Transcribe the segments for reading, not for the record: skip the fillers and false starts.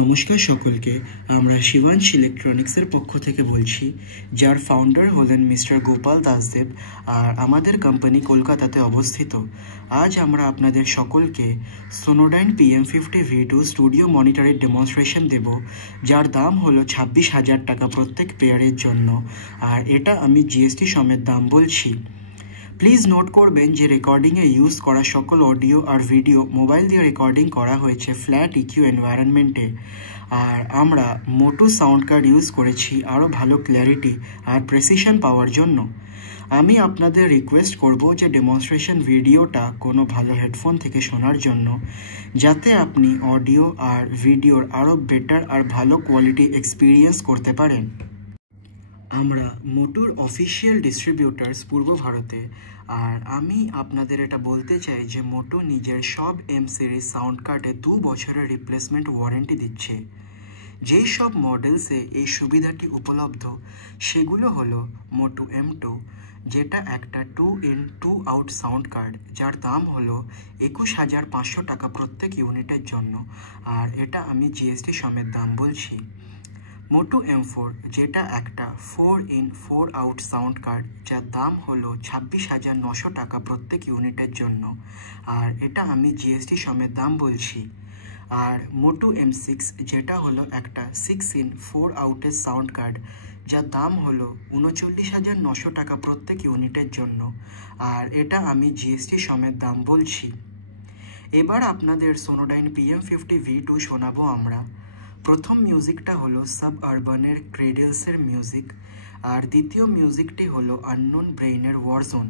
নমস্কার সকলকে। আমরা শিবাংশ ইলেকট্রনিক্সের পক্ষ থেকে বলছি, যার ফাউন্ডার হলেন মিস্টার গোপাল দাসদেব, আর আমাদের কোম্পানি কলকাতাতে অবস্থিত। আজ আমরা আপনাদের সকলকে সোনোডাইন PM50V2 স্টুডিও মনিটরের ডেমনস্ট্রেশন দেব, যার দাম হলো 26,000 টাকা প্রত্যেক পেয়ারের জন্য, আর এটা আমি জিএসটি সমেত দাম বলছি। প্লিজ নোট করবেন যে রেকর্ডিংয়ে ইউজ করা সকল অডিও আর ভিডিও মোবাইল দিয়ে রেকর্ডিং করা হয়েছে ফ্ল্যাট ইকিউ এনভায়রনমেন্টে। আর আমরা মোটো সাউন্ড কার্ড ইউজ করেছি আরও ভালো ক্ল্যারিটি আর প্রেসিশন পাওয়ার জন্য। আমি আপনাদের রিকোয়েস্ট করব যে ডেমনস্ট্রেশন ভিডিওটা কোনো ভালো হেডফোন থেকে শোনার জন্য, যাতে আপনি অডিও আর ভিডিওর আরও বেটার আর ভালো কোয়ালিটি এক্সপিরিয়েন্স করতে পারেন। আমরা মোটোর অফিসিয়াল ডিস্ট্রিবিউটার্স পূর্ব ভারতে, আর আমি আপনাদের এটা বলতে চাই যে মোটো নিজের সব এম সিরিজ সাউন্ড কার্ডে 2 বছরের রিপ্লেসমেন্ট ওয়ারেন্টি দিচ্ছে। যেই সব মডেলসে এই সুবিধাটি উপলব্ধ সেগুলো হলো মোটো M2, যেটা একটা 2-in-2 আউট সাউন্ড কার্ড, যার দাম হলো 21,500 টাকা প্রত্যেক ইউনিটের জন্য, আর এটা আমি জিএসটি সমেত দাম বলছি। মোটো M4, যেটা একটা 4-in-4 আউট সাউন্ড কার্ড, যার দাম হলো 26,900 টাকা প্রত্যেক ইউনিটের জন্য, আর এটা আমি জিএসটি সমেত দাম বলছি। আর মোটো M6, যেটা হলো একটা 6-in-4 আউটের সাউন্ড কার্ড, যার দাম হলো 39,900 টাকা প্রত্যেক ইউনিটের জন্য, আর এটা আমি জিএসটি সমেত দাম বলছি। এবার আপনাদের সোনোডাইন PM50V2 শোনাবো আমরা। প্রথম মিউজিকটা হলো সাব আরবানের ক্রেডেলসের মিউজিক, আর দ্বিতীয় মিউজিকটি হলো আননোন ব্রেইনের ওয়ারজোন।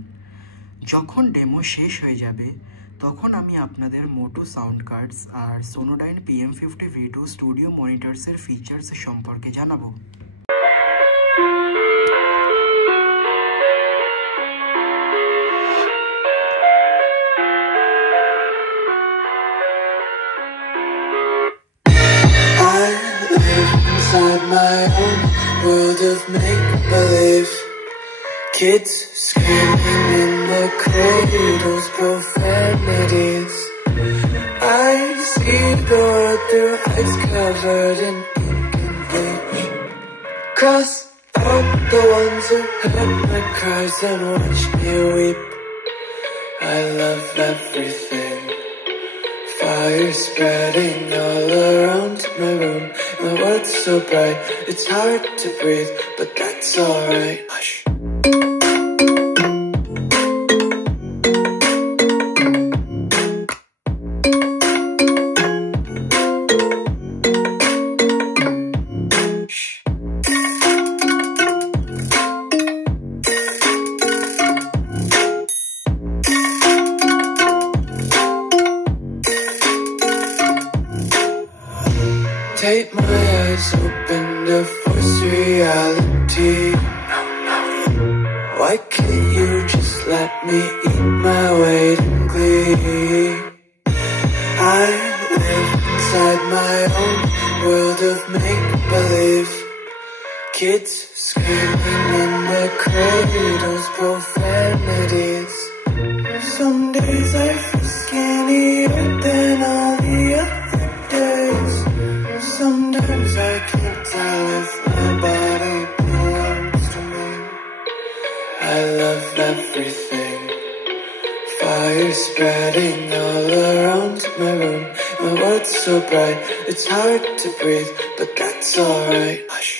যখন ডেমো শেষ হয়ে যাবে তখন আমি আপনাদের মোটো সাউন্ড কার্ডস আর সোনোডাইন PM50V2 স্টুডিও মনিটরসের ফিচার্স সম্পর্কে জানাবো। Inside my own world of make-believe, kids screaming in the cradles, profanities. I see the world through eyes covered in ink and bleach. Cross out the ones who heard my cries and watched me weep. I love everything. Fire spreading all around my room. My world's so bright, it's hard to breathe, but that's alright. Hush. Take my eyes open to force reality. Why can't you just let me eat my weight in glee? I live inside my own world of make-believe, kids screaming in the cradles, profanities. Some days I feel skinnier than all the other days. Sometimes I can't tell if my body belongs to me. I love everything. Fire spreading all around my room. My world's so bright, it's hard to breathe, but that's alright. Hush.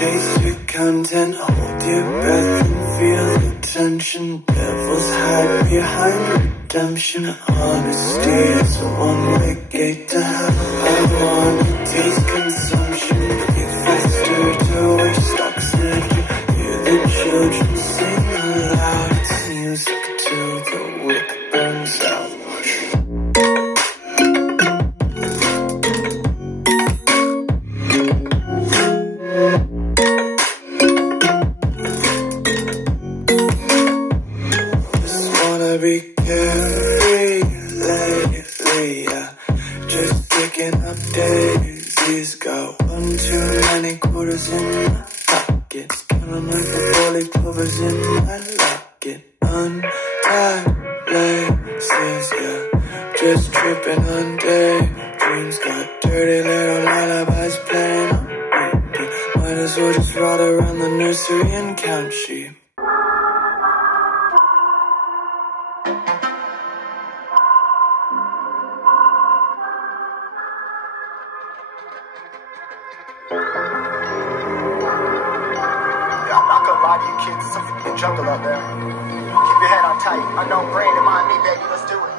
Taste your content, hold your breath and feel the tension. Devils hide behind redemption. Honesty is a one-way gate to hell. I wanna taste consumption, be faster to waste oxygen. Hear the children sing aloud. It's music till the wick burns out. Smelling like the four-leaf clovers in my locket. Untied laces, yeah. Just tripping on daydreams. Got dirty little lullabies playing on repeat. Might as well just ride around the nursery and count sheep. It's a f***ing jungle out there. Keep your head on tight. Unknown brain and mind me, baby. Let's do it.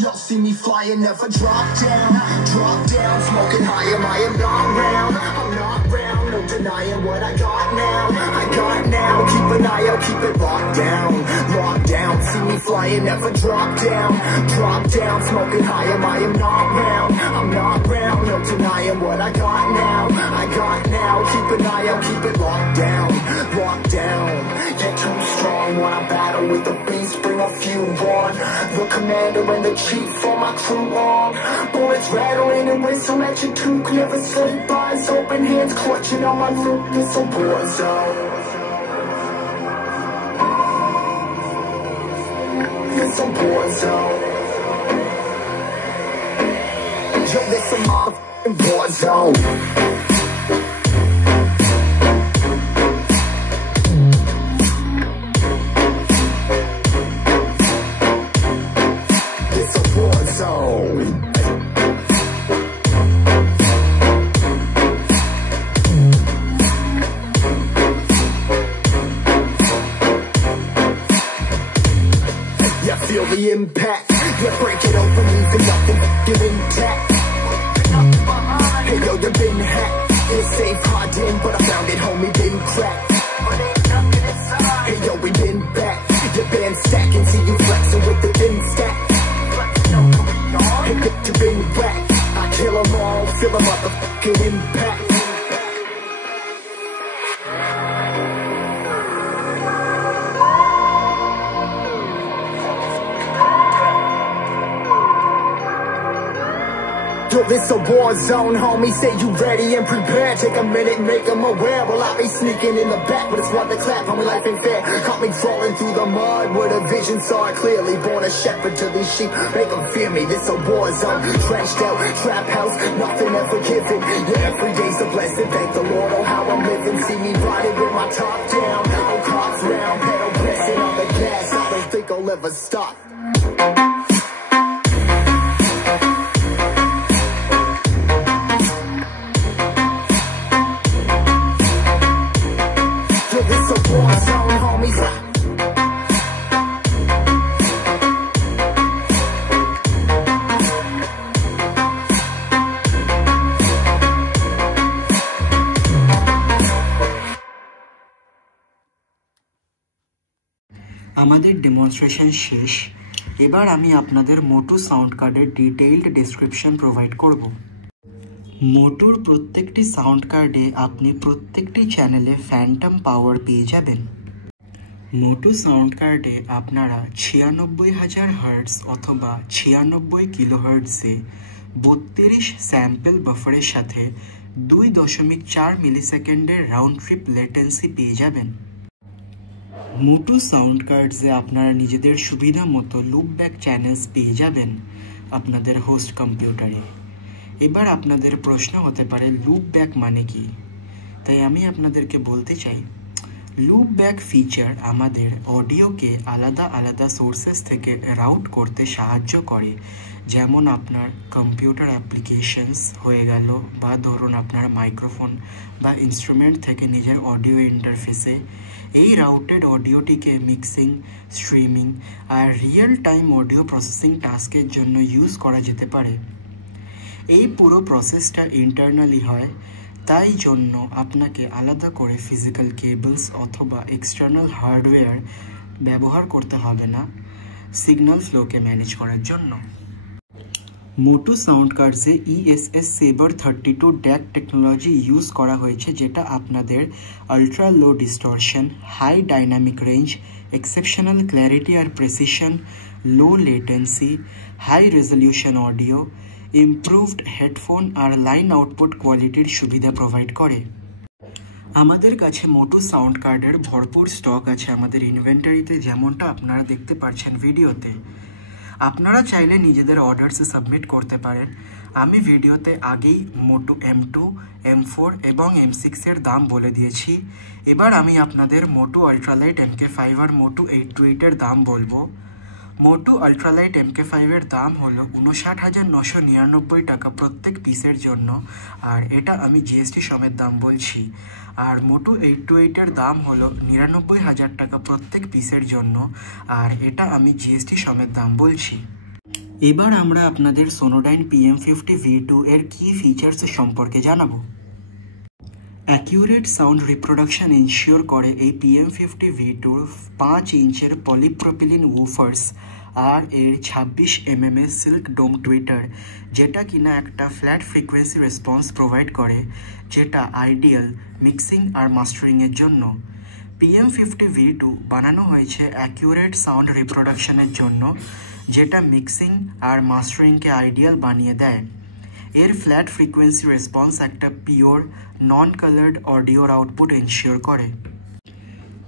Y'all see me flying, never drop down. Drop down, smoking high, I am not round. I'm not round, no denying what I got now. I got now, keep an eye out, keep it locked down. Locked down, see me flying, never drop down. Drop down, smoking high, I am not round. I'm not round, no denying what I got now. I got now, keep an eye out, keep it locked down. Locked down, get too strong when I battle with the beast, bring a few on. The commander and the chief for my crew on. Bullets rattling and whistle at your toque. Never sleep, eyes open, hands clutching on my loot. This a war zone. This a war zone. Yo, this a motherfucking war zone. Feel the impact, yeah, break it open, leaving nothing f***ing intact. Hey yo, you been hacked, it's safe, hard in, but I found it, homie, been cracked. Hey yo, we been back, your band stacking, see you flexing with the thin stack. Hey bitch, you been whacked, I kill them all, feel a motherfucking impact. Yo, this a war zone, homie, say you ready and prepared. Take a minute and make them aware. Well, I be sneaking in the back, but it's one to clap, homie, life ain't fair. Caught me crawling through the mud with a vision, saw it clearly. Born a shepherd to these sheep, make them fear me. This a war zone, trenched out, trap house, nothing ever given. Yeah, every day's a blessing, thank the Lord, oh how I'm living. See me riding with my top down, oh cops round, pedal pressing on the gas. I don't think I'll ever stop. আমাদের demonstration শেষ। এবার আমি আপনাদের মোটু sound কার্ডের detailed description provide করব। মোটুর প্রত্যেকটি sound কার্ডে আপনি প্রত্যেকটি চ্যানেলে ফ্যান্টম পাওয়ার পেয়ে যাবেন। মোটু সাউন্ড কার্ডে আপনারা ৯৬,০০০ হার্টজ অথবা ৯৬ কিলোহার্টজে ৩২ স্যাম্পল বাফারের সাথে ২.৪ মিলিসেকেন্ডের রাউন্ড ট্রিপ লেটেন্সি পেয়ে যাবেন। মোটু সাউন্ড কার্ডসে আপনারা নিজেদের সুবিধা মতো লুপব্যাক চ্যানেলস পেয়ে যাবেন আপনাদের হোস্ট কম্পিউটারে। এবার আপনাদের প্রশ্ন হতে পারে লুপব্যাক মানে কি, তাই আমি আপনাদেরকে বলতে চাই লুপব্যাক ফিচার আমাদের অডিওকে আলাদা আলাদা সোর্সেস থেকে রাউট করতে সাহায্য করে। যেমন আপনার কম্পিউটার অ্যাপ্লিকেশনস হয়ে গেল, বা ধরুন আপনার মাইক্রোফোন বা ইনস্ট্রুমেন্ট থেকে নিজের অডিও ইন্টারফেসে এই রাউটেড অডিওটিকে মিক্সিং, স্ট্রিমিং আর রিয়েল টাইম অডিও প্রসেসিং টাস্কের জন্য ইউজ করা যেতে পারে। এই পুরো প্রসেসটা ইন্টারনালি হয়, তাই জন্য আপনাকে আলাদা করে ফিজিক্যাল কেবলস অথবা এক্সটার্নাল হার্ডওয়্যার ব্যবহার করতে হবে না সিগন্যাল ফ্লোকে ম্যানেজ করার জন্য। মোটু সাউন্ড কার্ডসে ESS Saber 32 DAC technology use করা হয়েছে, যেটা আপনাদের ultra low distortion, high dynamic range, exceptional clarity আর precision, low latency, high resolution audio, improved headphone আর লাইন আউটপুট কোয়ালিটির সুবিধা প্রোভাইড করে। আমাদের কাছে মোটু সাউন্ড কার্ডের ভরপুর স্টক আছে আমাদের ইনভেন্টারিতে, যেমনটা আপনারা দেখতে পাচ্ছেন ভিডিওতে। আপনারা চাইলে নিজেদের অর্ডারস সাবমিট করতে পারেন। আমি ভিডিওতে আগেই মোটু M2, M4 এবং M6 এর দাম বলে দিয়েছি। এবার আমি আপনাদের মোটু আল্ট্রালাইট MK5 আর মোটু 828 এর দাম বলবো। মোটু আল্ট্রালাইট MK5 এর দাম হলো 59,999 টাকা প্রত্যেক পিসের জন্য, আর এটা আমি জিএসটি সমেত দাম বলছি। আর মোটু 828 এর দাম হলো 99,000 টাকা প্রত্যেক পিসের জন্য, আর এটা আমি জিএসটি সমেত দাম বলছি। এবার আমরা আপনাদের সোনোডাইন PM50V2 এর কি ফিচার্স সম্পর্কে জানাবো। অ্যাকিউরেট সাউন্ড রিপ্রোডাকশন ইনশিওর করে এই PM50V2 5 ইঞ্চের পলিপ্রোপিলিন ওফার্স আর এর 26 mm সিল্ক ডোম টুইটার, যেটা কিনা একটা ফ্ল্যাট ফ্রিকোয়েন্সি রেসপন্স প্রোভাইড করে, যেটা আইডিয়াল মিক্সিং আর মাস্টারিংয়ের জন্য। PM50V2 বানানো হয়েছে অ্যাকিউরেট সাউন্ড রিপ্রোডাকশনের জন্য, যেটা মিক্সিং আর মাস্টারিংকে আইডিয়াল বানিয়ে দেয়। এর ফ্ল্যাট ফ্রিকোয়েন্সি রেসপন্স একটা পিওর নন কালার্ড অডিওর আউটপুট এনশিওর করে।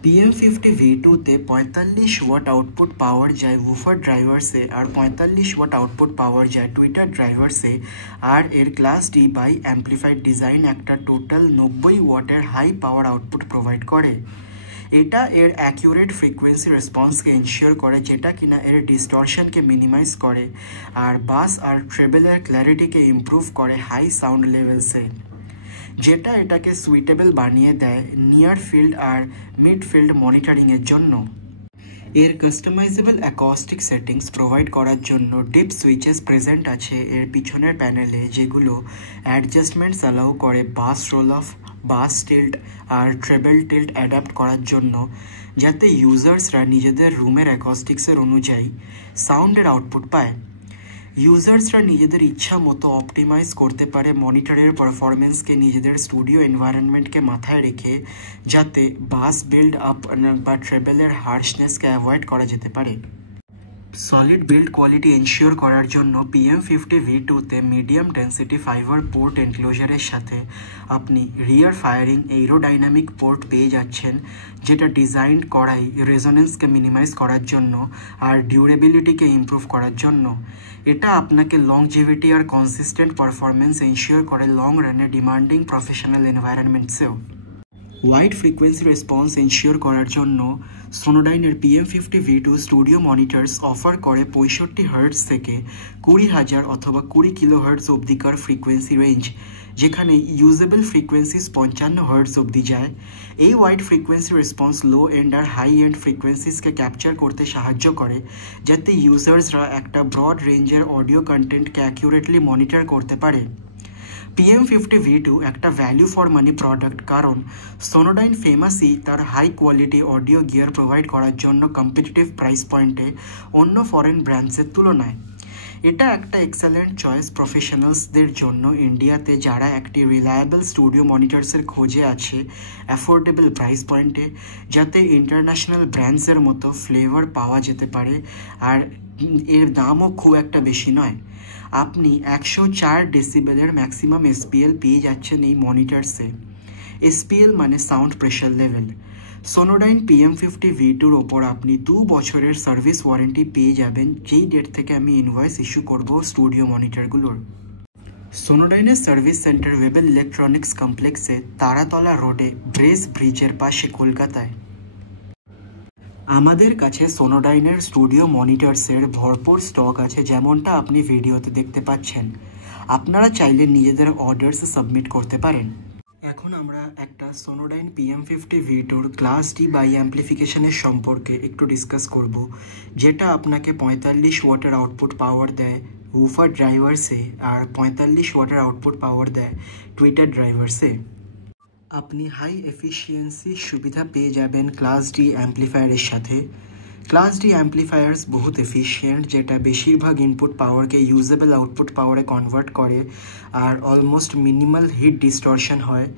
PM50V2-তে 45 ওয়াট আউটপুট পাওয়ার যায় উফার ড্রাইভার্সে, আর 45 ওয়াট আউটপুট পাওয়ার যায় টুইটার ড্রাইভার্সে, আর এর ক্লাস ডি বাই অ্যাম্প্লিফাইড ডিজাইন একটা টোটাল 90 ওয়াটের হাই পাওয়ার আউটপুট প্রোভাইড করে। এটা এর অ্যাকিউরেট ফ্রিকোয়েন্সি রেসপন্সকে এনশিওর করে, যেটা কিনা এর ডিস্টরশনকে মিনিমাইজ করে, আর বাস আর ট্রেবলের ক্ল্যারিটিকে ইমপ্রুভ করে হাই সাউন্ড লেভেলসে, যেটা এটাকে সুইটেবল বানিয়ে দেয় নিয়ার ফিল্ড আর মিড ফিল্ড মনিটরিংয়ের জন্য। এর কাস্টমাইজেবল অ্যাকস্টিক সেটিংস প্রোভাইড করার জন্য ডিপ সুইচেস প্রেজেন্ট আছে এর পিছনের প্যানেলে, যেগুলো অ্যাডজাস্টমেন্টস অ্যালাউ করে bass roll off, bass tilt আর ট্রেবল টিল্ট অ্যাডাপ্ট করার জন্য, যাতে ইউজার্সরা নিজেদের রুমের অ্যাকস্টিক্সের অনুযায়ী সাউন্ডের আউটপুট পায়। ইউজার্সরা নিজেদের ইচ্ছা মতো অপটিমাইজ করতে পারে মনিটরের পারফরমেন্সকে নিজেদের স্টুডিও এনভায়রনমেন্টকে মাথায় রেখে, যাতে বাস বিল্ড আপ বা ট্রেবলের হার্শনেসকে অ্যাভয়েড করা যেতে পারে। সলিড বিল্ড কোয়ালিটি এনশিওর করার জন্য PM50V2-তে মিডিয়াম ডেন্সিটি ফাইবার পোর্ট এনক্লোজারের সাথে আপনি রিয়ার ফায়ারিং এরোডাইনামিক পোর্ট পেয়ে যাচ্ছেন, যেটা ডিজাইন করাই রেজোনেন্সকে মিনিমাইজ করার জন্য আর ডিউরেবিলিটিকে ইমপ্রুভ করার জন্য। এটা আপনাকে লংজিভিটি আর কনসিস্টেন্ট পারফরমেন্স এনশিওর করে লং রানে ডিমান্ডিং প্রফেশনাল এনভায়রনমেন্টসেও। ওয়াইড ফ্রিকোয়েন্সি রেসপন্স এনশিওর করার জন্য সোনোডাইনের PM50V2 স্টুডিও মনিটরস অফার করে 65 হার্টজ থেকে 20,000 অথবা 20 কিলোহার্টজ অবধিকার ফ্রিকোয়েন্সি রেঞ্জ, যেখানে ইউজেবল ফ্রিকোয়েন্সিস 55 হার্টজ অবধি যায়। এই wide frequency response low end আর হাই এন্ড ফ্রিকোয়েন্সিসকে ক্যাপচার করতে সাহায্য করে, যাতে ইউজার্সরা একটা ব্রড রেঞ্জের অডিও কন্টেন্টকে অ্যাকিউরেটলি মনিটর করতে পারে। PM50V2 একটা ভ্যালু ফর মানি প্রোডাক্ট, কারণ সোনোডাইন ফেমাসই তার high quality audio gear provide করার জন্য কম্পিটিটিভ প্রাইস পয়েন্টে অন্য ফরেন ব্র্যান্ডসের তুলনায়। এটা একটা এক্সেলেন্ট চয়েস প্রফেশনালসদের জন্য ইন্ডিয়াতে, যারা একটি রিলায়েবল স্টুডিও মনিটরসের খোঁজে আছে অ্যাফোর্ডেবল প্রাইস পয়েন্টে, যাতে ইন্টারন্যাশনাল ব্র্যান্ডসের মতো ফ্লেভার পাওয়া যেতে পারে, আর এর দামও খুব একটা বেশি নয়। আপনি 104 ডেসিবেলের ম্যাক্সিমাম SPL পেয়ে যাচ্ছেন এই মনিটরসে। SPL মানে সাউন্ড প্রেশার লেভেল। সোনোডাইন PM50V2-র ওপর আপনি 2 বছরের সার্ভিস ওয়ারেন্টি পেয়ে যাবেন, যেই ডেট থেকে আমি ইনভয়েস ইস্যু করব স্টুডিও মনিটরগুলোর। সোনোডাইনের সার্ভিস সেন্টার ওয়েবেল ইলেকট্রনিক্স কমপ্লেক্সে, তারাতলা রোডে, ব্রেস ব্রিজের পাশে, কলকাতায়। আমাদের কাছে সোনোডাইনের স্টুডিও মনিটরসের ভরপুর স্টক আছে, যেমনটা আপনি ভিডিওতে দেখতে পাচ্ছেন। আপনারা চাইলে নিজেদের অর্ডারস সাবমিট করতে পারেন। এখন আমরা একটা সোনোডাইন PM50V2-র ক্লাস ডি বাই অ্যাম্প্লিফিকেশনের সম্পর্কে একটু ডিসকাস করব, যেটা আপনাকে 45 ওয়াটের আউটপুট পাওয়ার দেয় উফার ড্রাইভার্সে, আর 45 ওয়াটের আউটপুট পাওয়ার দেয় টুইটার ড্রাইভার্সে। আপনি হাই এফিসিয়েন্সি সুবিধা পেয়ে যাবেন ক্লাস ডি অ্যাম্প্লিফায়ারের সাথে। ক্লাস ডি অ্যাম্প্লিফায়ার্স বহুত এফিশিয়েন্ট, যেটা বেশিরভাগ ইনপুট পাওয়ারকে ইউজেবল আউটপুট পাওয়ারে কনভার্ট করে, আর অলমোস্ট মিনিমাল হিট ডিস্টরশন হয়।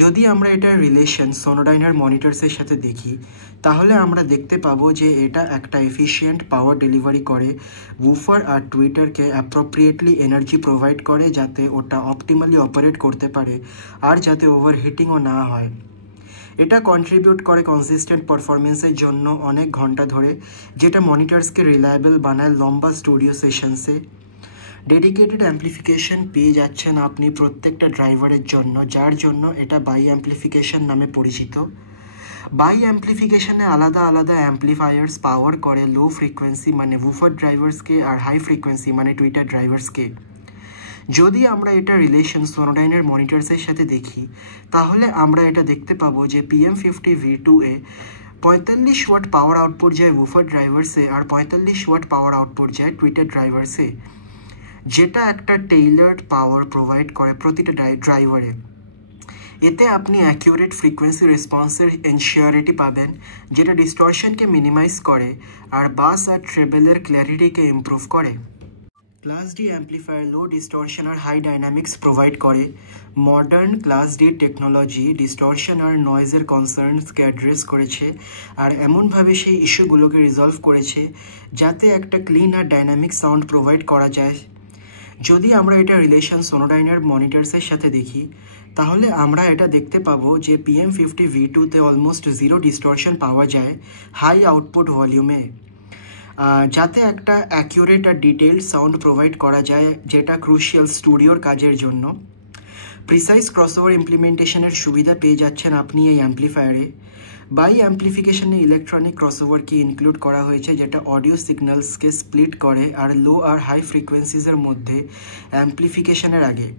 যদি আমরা এটার রিলেশন সোনোডাইনার মনিটরসের সাথে দেখি, তাহলে আমরা দেখতে পাবো যে এটা একটা এফিশিয়েন্ট পাওয়ার ডেলিভারি করে, উফার আর টুইটারকে অ্যাপ্রোপ্রিয়েটলি এনার্জি প্রোভাইড করে, যাতে ওটা অপটিমালি অপারেট করতে পারে আর যাতে ওভারহিটিংও না হয়। এটা কন্ট্রিবিউট করে কনসিস্টেন্ট পারফরমেন্সের জন্য অনেক ঘন্টা ধরে, যেটা মনিটরসকে রিলায়েবল বানায় লম্বা স্টুডিও সেশনসে। ডেডিকেটেড অ্যাম্প্লিফিকেশন পেয়ে যাচ্ছেন আপনি প্রত্যেকটা ড্রাইভারের জন্য, যার জন্য এটা বাই অ্যাম্প্লিফিকেশন নামে পরিচিত। বাই অ্যাম্প্লিফিকেশনে আলাদা আলাদা অ্যাম্প্লিফায়ার্স পাওয়ার করে লো ফ্রিকোয়েন্সি মানে বুফার ড্রাইভার্সকে আর হাই ফ্রিকোয়েন্সি মানে টুইটার ড্রাইভার্সকে। যদি আমরা এটা রিলেশন সোনোডাইনের মনিটরসের সাথে দেখি, তাহলে আমরা এটা দেখতে পাবো যে PM50V2-এ 45 ওয়াট পাওয়ার আউটপুট যায় বুফার ড্রাইভার্সে আর 45 ওয়াট পাওয়ার আউটপুট যায় টুইটার ড্রাইভার্সে, যেটা একটা টেইলার্ড পাওয়ার প্রোভাইড করে প্রতিটা ড্রাইভারে। এতে আপনি অ্যাকিউরেট ফ্রিকোয়েন্সি রেসপন্সের এনশিওরিটি পাবেন, যেটা ডিস্টরশনকে মিনিমাইজ করে আর বাস আর ট্রেবেলের ক্ল্যারিটিকে ইমপ্রুভ করে। Class D amplifier low distortion আর হাই ডাইনামিক্স প্রোভাইড করে। Modern class D technology distortion আর নয়েজের কনসার্নসকে অ্যাড্রেস করেছে আর এমনভাবে সেই ইস্যুগুলোকে রিজলভ করেছে যাতে একটা ক্লিন আর ডাইনামিক সাউন্ড প্রোভাইড করা যায়। যদি আমরা এটা রিলেশন সোনোডাইনের মনিটরসের সাথে দেখি, তাহলে আমরা এটা দেখতে পাবো যে PM50V2-তে অলমোস্ট জিরো ডিস্টরশন পাওয়া যায় হাই আউটপুট ভলিউমে, যাতে একটা অ্যাকিউরেট আর ডিটেইলড সাউন্ড প্রোভাইড করা যায়, যেটা ক্রুশিয়াল স্টুডিওর কাজের জন্য। প্রিসাইজ ক্রসওভার ইমপ্লিমেন্টেশনের সুবিধা পেয়ে যাচ্ছেন আপনি এই অ্যাম্প্লিফায়ারে। বাই অ্যাম্প্লিফিকেশনে ইলেকট্রনিক ক্রসওভারকে ইনক্লুড করা হয়েছে, যেটা অডিও সিগন্যালসকে স্প্লিট করে আর লো আর হাই ফ্রিকোয়েন্সিজের মধ্যে অ্যাম্প্লিফিকেশনের আগে।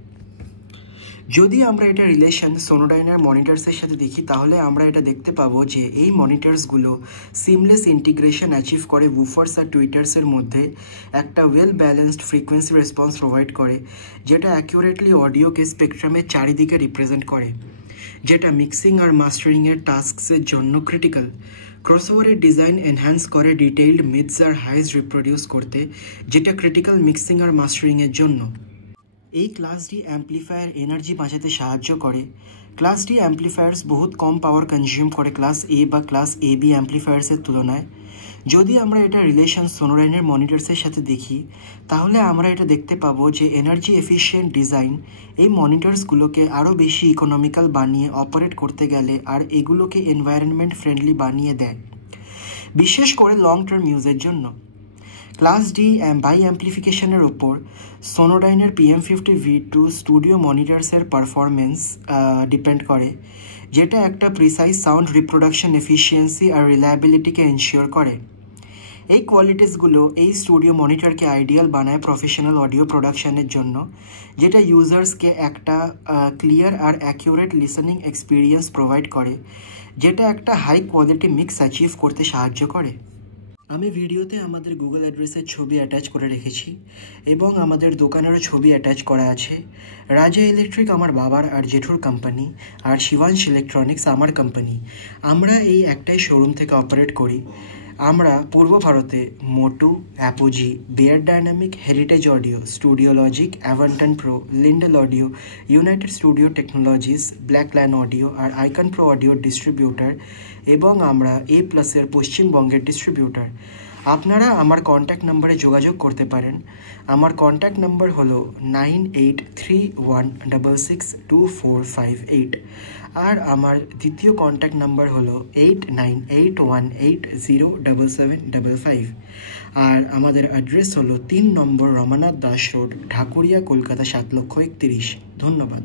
যদি আমরা এটা রিলেশন সোনোডাইনের মনিটরসের সাথে দেখি, তাহলে আমরা এটা দেখতে পাবো যে এই মনিটরসগুলো সিমলেস ইন্টিগ্রেশন অ্যাচিভ করে বুফার্স আর টুইটার্সের মধ্যে একটা well balanced frequency response provide করে, যেটা অ্যাকিউরেটলি অডিওকে স্পেকট্রামের চারিদিকে রিপ্রেজেন্ট করে, যেটা মিক্সিং আর মাস্টারিংয়ের টাস্কসের জন্য ক্রিটিক্যাল। ক্রসওভারের ডিজাইন এনহ্যান্স করে ডিটেইলড মিডস আর হাইজ রিপ্রোডিউস করতে, যেটা ক্রিটিক্যাল মিক্সিং আর মাস্টারিংয়ের জন্য। এই ক্লাস ডি অ্যাম্প্লিফায়ার এনার্জি বাঁচাতে সাহায্য করে। ক্লাস ডি অ্যাম্প্লিফায়ার্স বহুত কম পাওয়ার কনজিউম করে ক্লাস এ বা ক্লাস AB অ্যাম্প্লিফায়ার্সের তুলনায়। যদি আমরা এটা রিলেশন সোনোডাইনের মনিটরসের সাথে দেখি, তাহলে আমরা এটা দেখতে পাবো যে এনার্জি এফিশিয়েন্ট ডিজাইন এই মনিটরসগুলোকে আরও বেশি ইকোনমিক্যাল বানিয়ে অপারেট করতে গেলে আর এগুলোকে এনভায়রনমেন্ট ফ্রেন্ডলি বানিয়ে দেয়, বিশেষ করে লং টার্ম ইউজের জন্য। ক্লাস ডি বাই অ্যাম্প্লিফিকেশনের ওপর সোনোডাইনের PM50V2 স্টুডিও মনিটরসের পারফরমেন্স ডিপেন্ড করে, যেটা একটা প্রিসাইজ সাউন্ড রিপ্রোডাকশন এফিসিয়েন্সি আর রিলায়েবিলিটিকে এনশিওর করে। এই কোয়ালিটিসগুলো এই স্টুডিও মনিটরকে আইডিয়াল বানায় প্রফেশনাল অডিও প্রোডাকশনের জন্য, যেটা ইউজার্সকে একটা ক্লিয়ার আর অ্যাকিউরেট লিসনিং এক্সপিরিয়েন্স প্রোভাইড করে, যেটা একটা হাই কোয়ালিটি মিক্স অ্যাচিভ করতে সাহায্য করে। আমি ভিডিওতে আমাদের গুগল অ্যাড্রেসের ছবি অ্যাটাচ করে রেখেছি এবং আমাদের দোকানেরও ছবি অ্যাটাচ করা আছে। রাজা ইলেকট্রিক আমার বাবার আর জেঠুর কোম্পানি, আর শিবাংশ ইলেকট্রনিক্স আমার কোম্পানি। আমরা এই একটাই শোরুম থেকে অপারেট করি। আমরা পূর্ব ভারতে MOTU, Apogee, beyerdynamic, Heritage Audio, Studio Logic, Avantone Pro, Lindell Audio, United Studio Technologies, Black Lion Audio আর আইকন প্রো অডিওর ডিস্ট্রিবিউটার, এবং আমরা A+-এর পশ্চিমবঙ্গের ডিস্ট্রিবিউটার। আপনারা আমার কন্ট্যাক্ট নাম্বারে যোগাযোগ করতে পারেন। আমার কন্ট্যাক্ট নাম্বার হলো 9831662458 আর আমার দ্বিতীয় কন্ট্যাক্ট নাম্বার হলো 8981807755 আর আমাদের অ্যাড্রেস হলো 3 নম্বর রমানাথ দাস রোড, ঢাকুরিয়া, কলকাতা 7,31,000। ধন্যবাদ।